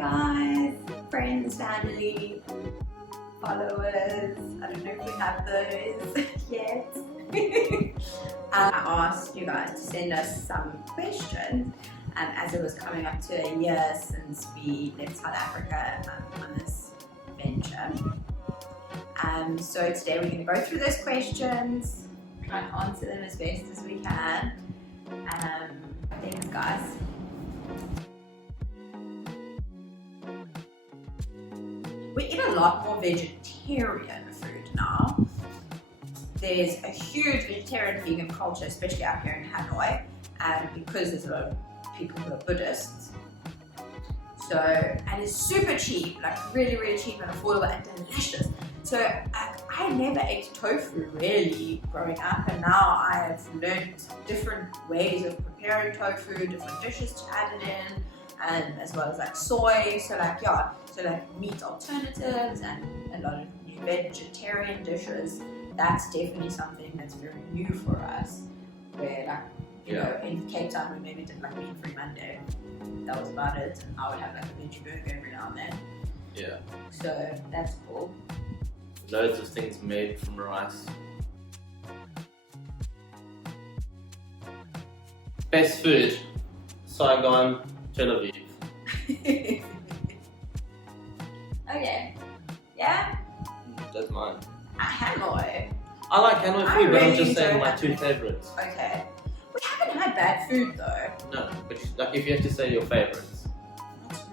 guys, friends, family, followers. I don't know if we have those yet. I asked you guys to send us some questions as it was coming up to a year since we left South Africa on this venture. So today we're going to go through those questions, try and answer them as best as we can. Thanks guys. We eat a lot more vegetarian food now. There's a huge vegetarian vegan culture, especially out here in Hanoi, because there's a lot of people who are Buddhists. So, and it's super cheap, like really, really cheap and affordable and delicious. So I never ate tofu really growing up, and now I have learned different ways of preparing tofu, different dishes to add it in, and as well as like soy. So like meat alternatives and a lot of new vegetarian dishes. That's definitely something that's very new for us. Where like you know, in Cape Town we maybe did like meat-free Monday. That was about it, and I would have like a veggie burger every now and then. Yeah. So that's cool. Loads of things made from rice. Best food, Saigon, Tel Aviv. Okay. Yeah? That's mine. Hanoi. I like Hanoi food, but I'm just saying my two favorites. Okay. We haven't had bad food though. No, but like if you have to say your favorites.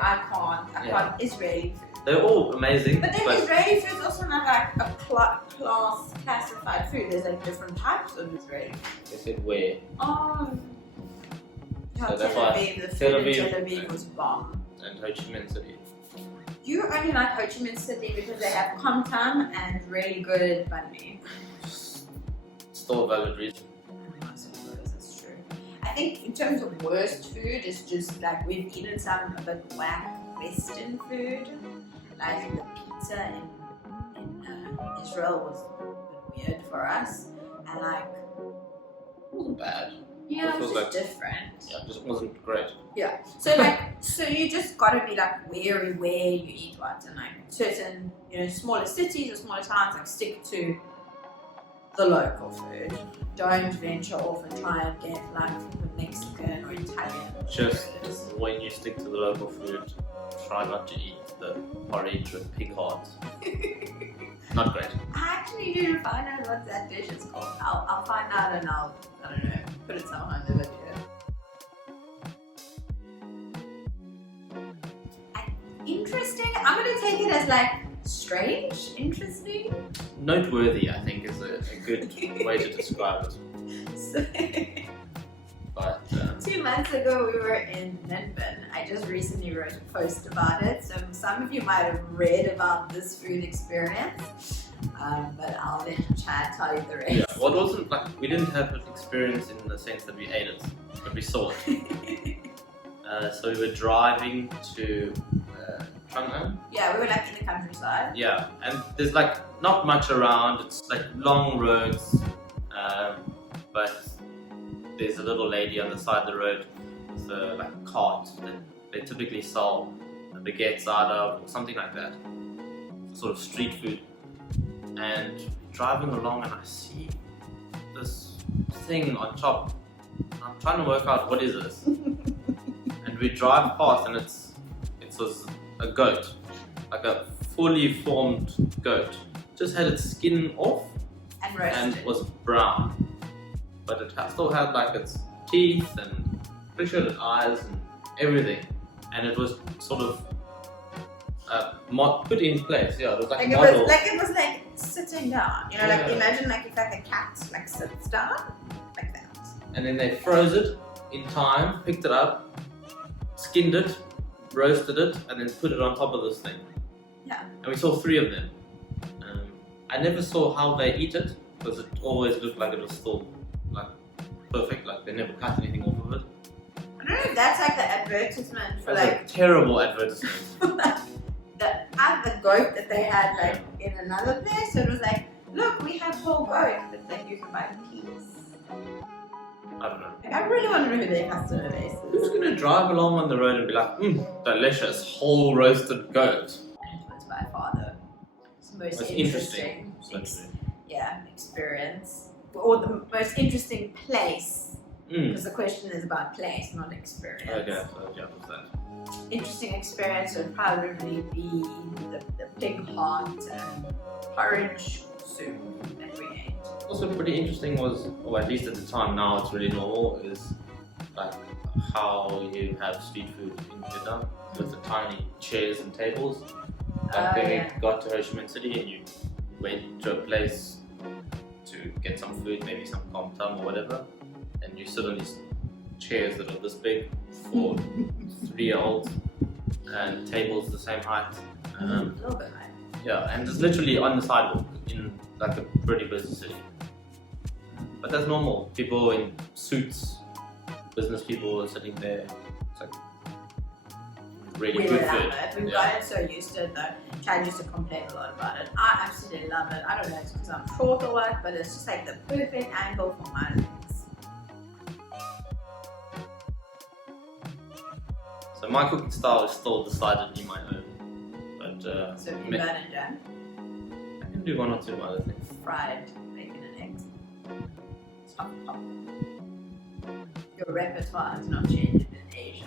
I can't. Israeli food. They're all amazing. But then Israeli food is also not like a classified food. There's like different types of Israeli food. They said where? Oh. So that's why the food in Tel Aviv was bomb. And Ho Chi Minh City. You only like Ho Chi Minh City because they have com tam and really good banh mi. Still a valid reason. That's true. I think in terms of worst food, it's just like we've eaten some a bit whack Western food. Like the pizza in Israel was a bit weird for us, and like it wasn't bad. Yeah, it was like, different. Yeah, it just wasn't great. Yeah. So so you just gotta be like wary where you eat what, and like certain smaller cities or smaller towns, like stick to the local food. Don't venture off and try and get like the Mexican or Italian. Just when you stick to the local food, try not to eat the porridge with pig hearts. Not great. I actually didn't find out what that dish is called. I'll find out and I don't know, put it somewhere in the video. Interesting. I'm gonna take it as like strange, interesting. Noteworthy, I think, is a good way to describe it. So, but 2 months ago we were in Nimbin. I just recently wrote a post about it, so some of you might have read about this food experience, but I'll let Chad tell you the rest. Yeah, well, it wasn't like we didn't have an experience in the sense that we ate it, but we saw it. So we were driving to Chang'an. Yeah, we were like in the countryside. Yeah, and there's like not much around. It's like long roads, but there's a little lady on the side of the road with a like cart that they typically sell baguettes out of, or something like that. Sort of street food. And driving along, and I see this thing on top. I'm trying to work out what is this. And we drive past, and it was a goat, like a fully formed goat. Just had its skin off and roasted. And was brown. But it still had like its teeth and pretty sure its eyes and everything. And it was sort of put in place. Yeah, it was like a model. It was like sitting down. Like imagine like if like a cat like sits down like that. And then they froze it in time, picked it up, skinned it, roasted it, and then put it on top of this thing. Yeah. And we saw 3 of them. I never saw how they eat it, because it always looked like it was still like perfect, like they never cut anything off of it. I don't know if that's like the advertisement for like a terrible advertisement. the goat that they had like in another place. So it was like, look, we have whole goat, but like you can buy the piece. I don't know. Like, I really want to know who their customer base Who's is. gonna drive along on the road and be like, delicious whole roasted goat? And it was by far the most It's interesting interesting. experience. Or the most interesting place. Mm. Because the question is about place, not experience. Okay, so yeah, what's that? Interesting experience would probably be the pig heart and porridge soup that we ate. Also pretty interesting was, or at least at the time, now it's really normal, is like how you have street food in Vietnam with the tiny chairs and tables. Like when we got to Ho Chi Minh City and you went to a place to get some food, maybe some com tam or whatever, and you sit on these chairs that are this big for 3-year-olds and tables the same height. A little bit high. Yeah, and it's literally on the sidewalk in like a pretty busy city. But that's normal. People in suits, business people are sitting there. It's like really good food. We've gotten so used to it though. Chad used to complain a lot about it. I absolutely love it. I don't know if it's because I'm short or what, but it's just like the perfect angle for my legs. So my cooking style is still decidedly my own. But So in burn and jam, I can do one or two other things. fried bacon and eggs. Stop. Your repertoire has not changed in Asia.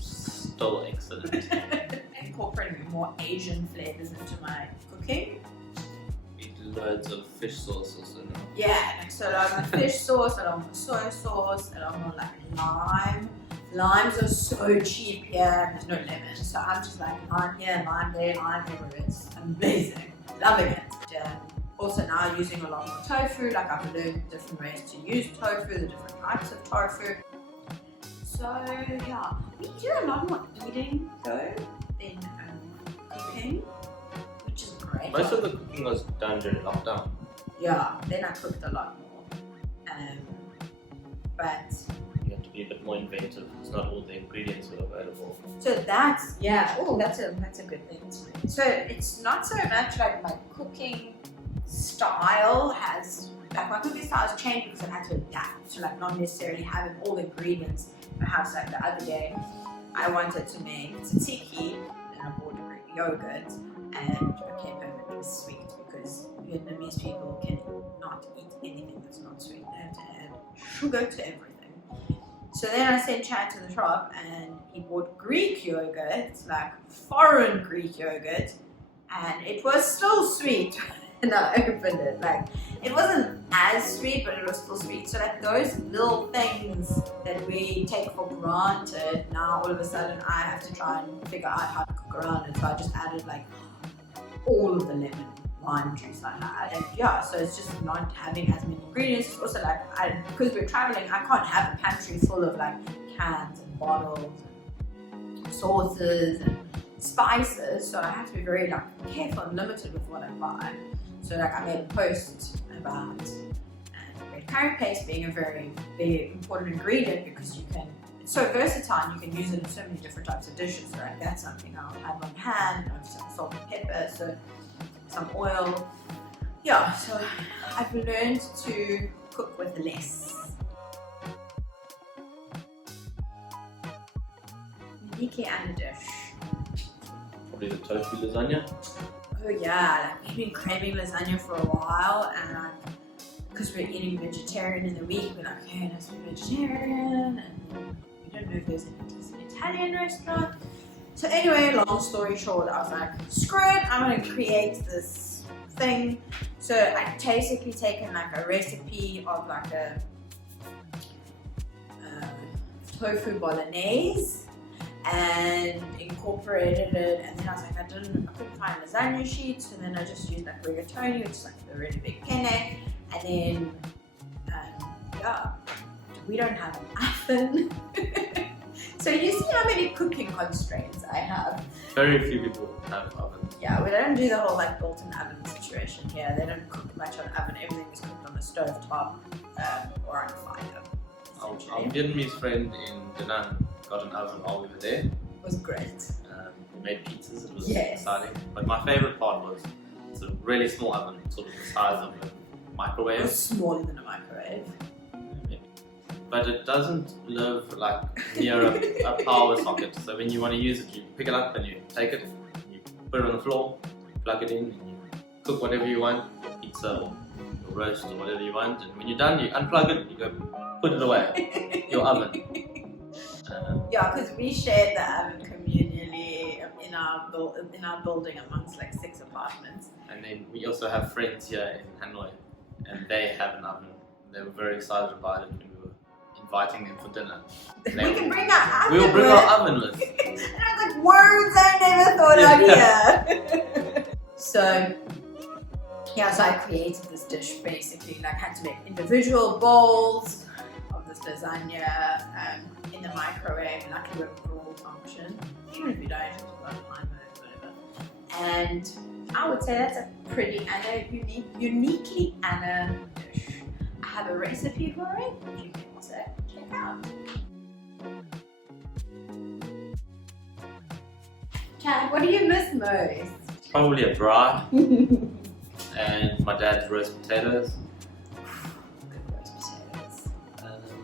Still excellent. Incorporating more Asian flavors into my cooking. Eat loads of fish sauce also now. Yeah, like so I love my fish sauce, I love my soy sauce, I love more like lime. Limes are so cheap here, there's no lemon. So I'm just like lime here, lime there, lime everywhere. It's amazing. Loving it. Also now using a lot more tofu, like I've learned different ways to use tofu, the different types of tofu. So yeah, we do a lot more eating though than cooking, which is great. Most of the cooking was done during lockdown. Yeah, then I cooked a lot more. But You have to be a bit more inventive because not all the ingredients were available. so that's that's a good thing to me. So it's not so much like my cooking style has changed because I had to adapt to like not necessarily having all the ingredients. Perhaps like the other day, I wanted to make tzatziki and I bought Greek yogurt and I came home and it was sweet because Vietnamese people can not eat anything that's not sweet. They have to add sugar to everything. So then I sent Chad to the shop and he bought Greek yogurt, like foreign Greek yogurt, and it was still sweet. And I opened it, like it wasn't as sweet, but it was still sweet. So like those little things that we take for granted, now all of a sudden I have to try and figure out how to cook around it. So I just added like all of the lemon lime juice I had, and yeah, so it's just not having as many ingredients. It's also like because we're traveling, I can't have a pantry full of like cans and bottles and sauces and spices, so I have to be very like careful and limited with what I buy. So like I made a post about red curry paste being a very, very important ingredient because it's so versatile and you can use it in so many different types of dishes. So like that's something I'll have on hand. I have some salt and pepper, so some oil. Yeah, so I've learned to cook with less. Uniquely and a dish. Probably the tofu lasagna. Oh yeah, like we've been craving lasagna for a while, and because we're eating vegetarian in the week, we're like, okay, let's be vegetarian, and we don't know if there's an Italian restaurant. So anyway, long story short, I was like, screw it, I'm gonna create this thing. So I basically taken like a recipe of like a tofu bolognese and incorporated it, and then I was like, I couldn't find lasagna sheets, and then I just used like rigatoni, which is like a really big penne, and then yeah, we don't have an oven. So you see how many cooking constraints I have. Very few people have ovens. Yeah, we don't do the whole like built-in oven situation here. They don't cook much on oven. Everything is cooked on the stove top or on fire. Our Vietnamese friend in Da Nang got an oven while we were there. It was great. We made pizzas, it was Yes. exciting. But my favorite part was it's a really small oven, sort of the size of a It microwave. was smaller than a microwave. but it doesn't live like near a power socket. So when you want to use it, you pick it up and you take it, and you put it on the floor, plug it in, and you cook whatever you want, pizza or roast or whatever you want. And when you're done, you unplug it, you go put it away, your oven. Yeah, because we shared the oven communally in our building amongst like 6 apartments. And then we also have friends here in Hanoi, and they have an oven. They were very excited about it when we were inviting them for dinner. We can bring our oven. We'll bring our oven with. And I was like, words I never thought I'd hear. So I created this dish basically. Like, had to make individual bowls of this lasagna in the microwave. Luckily, we have a grill function. Even if you don't, it's about 5 minutes, whatever. And I would say that's a pretty uniquely Anna dish. I have a recipe for it, which you can also check out. Chad, what do you miss most? Probably a braai and my dad's roast potatoes. Good roast potatoes.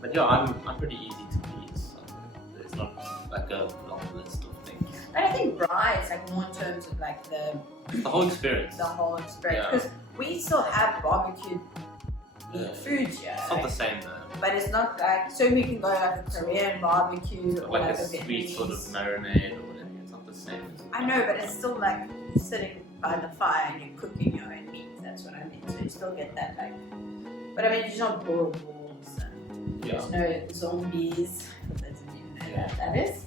But yeah, I'm pretty easy to please. So there's not like a long list of things. But I think braai is like more in terms of like the whole experience. The whole experience. Yeah. Because we still have barbecue foods here. It's not the same though. But it's not like, so we can go like a Korean barbecue or Like like a a sweet Vietnamese. sort of marinade or whatever. It's not the same. I know, but it's still like sitting by the fire and you're cooking your own meat. That's what I mean. So you still get that like, but I mean, it's not boiled wolves and there's no zombies. For those of you who know what that is.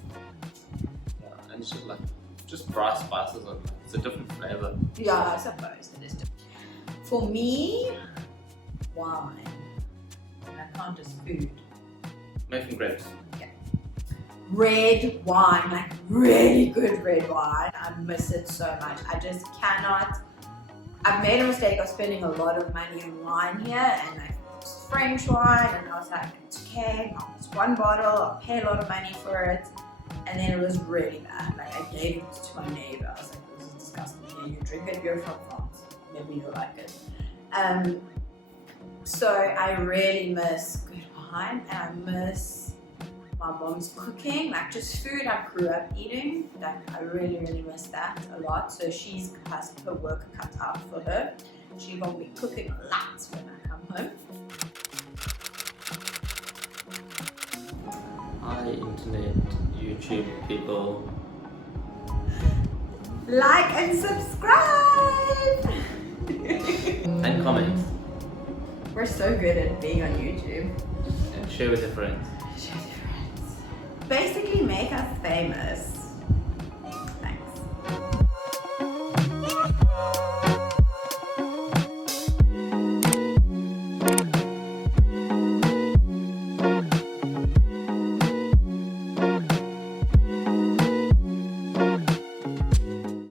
Yeah, and it's just like braai spices and it's a different flavor. Yeah, I suppose it is different. For me, wine. And I can't just food. Making grapes. Red wine, like really good red wine. I miss it so much. I just cannot. I've made a mistake of spending a lot of money on wine here, and like it's French wine, and I was like, it's okay, it's one bottle, I'll pay a lot of money for it, and then it was really bad. Like I gave it to my neighbor. I was like, this is disgusting. Yeah, you drink it, you're from France, maybe you'll like it. So I really miss good wine, and I miss my mom's cooking, like just food I grew up eating. Like I really miss that a lot. So she has her work cut out for her. She will be cooking a lot when I come home. Hi internet, YouTube people. Like and subscribe! And comment. We're so good at being on YouTube. And share with your friends. Basically make us famous.